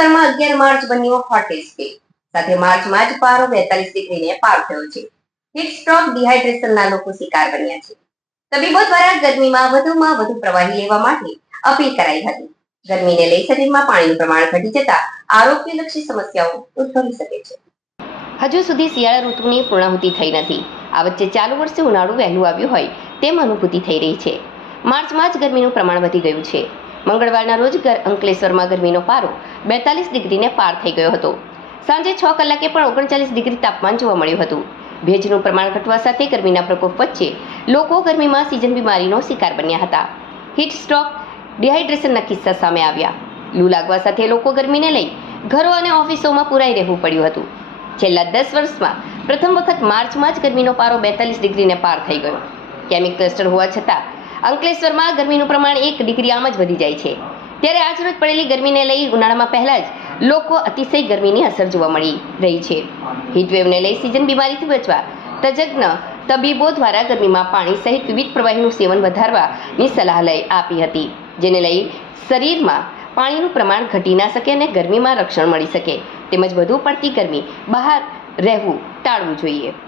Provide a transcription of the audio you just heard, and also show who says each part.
Speaker 1: અંકલેશ્વરમાં અગિયાર માર્ચ બન્યો હોટેસ્ટ ડે સાથે માર્ચમાં જ પારો બેતાલીસ ડિગ્રીને પાર થયો છે. હીટ સ્ટ્રોક, ડિહાઇડ્રેશનના લોકો શિકાર બન્યા છે. તબીબો દ્વારા ગરમીમાં વધુમાં વધુ પ્રવાહી લેવા માટે અપીલ કરાઈ હતી. ગરમીને લઈ શરીરમાં પાણીનું પ્રમાણ ઘટી જતા આરોગ્યલક્ષી સમસ્યાઓ ઉદ્ભવી શકે છે. હજુ સુધી શિયાળા ઋતુની પૂર્ણાહુતિ થઈ નથી. આ વચ્ચે ચાલુ વર્ષે ઉનાળું વહેલું આવ્યું હોય તેમ અનુભૂતિ થઈ રહી છે. માર્ચમાં જ ગરમીનું પ્રમાણ વધી ગયું છે. મંગળવારના રોજ અંકલેશ્વરમાં ગરમીનો પારો બેતાલીસ ડિગ્રીને પાર થઈ ગયો હતો. સાંજે છ કલાકે પણ ઓગણચાલીસ ડિગ્રી તાપમાન જોવા મળ્યું હતું. ભેજનું પ્રમાણ ઘટવા સાથે ગરમીના પ્રકોપ વચ્ચે લોકો ગરમીમાં સિઝન બીમારીનો શિકાર બન્યા હતા. હીટ સ્ટ્રોક, ડિહાઇડ્રેશનના કિસ્સા સામે આવ્યા. લૂ લાગવા સાથે લોકો ગરમીને લઈ ઘરો અને ઓફિસોમાં પુરાઈ રહેવું પડ્યું હતું. છેલ્લા દસ વર્ષમાં પ્રથમ વખત માર્ચમાં જ ગરમીનો પારો બેતાલીસ ડિગ્રીને પાર થઈ ગયો. કેમિક ક્લસ્ટર હોવા છતાં અંકલેશ્વરમાં ગરમીનું પ્રમાણ એક ડિગ્રી આમ જ વધી જાય છે. ત્યારે આજરોજ પડેલી ગરમીને લઈ ઉનાળામાં પહેલાં જ લોકો અતિશય ગરમીની અસર જોવા મળી રહી છે. હીટવેવને લઈ સિઝન બીમારીથી બચવા તજજ્ઞ તબીબો દ્વારા ગરમીમાં પાણી સહિત વિવિધ પ્રવાહીનું સેવન વધારવાની સલાહ લઈ આપી હતી, જેને લઈ શરીરમાં પાણીનું પ્રમાણ ઘટી ના શકે અને ગરમીમાં રક્ષણ મળી શકે. તેમજ વધુ પડતી ગરમી બહાર રહેવું ટાળવું જોઈએ.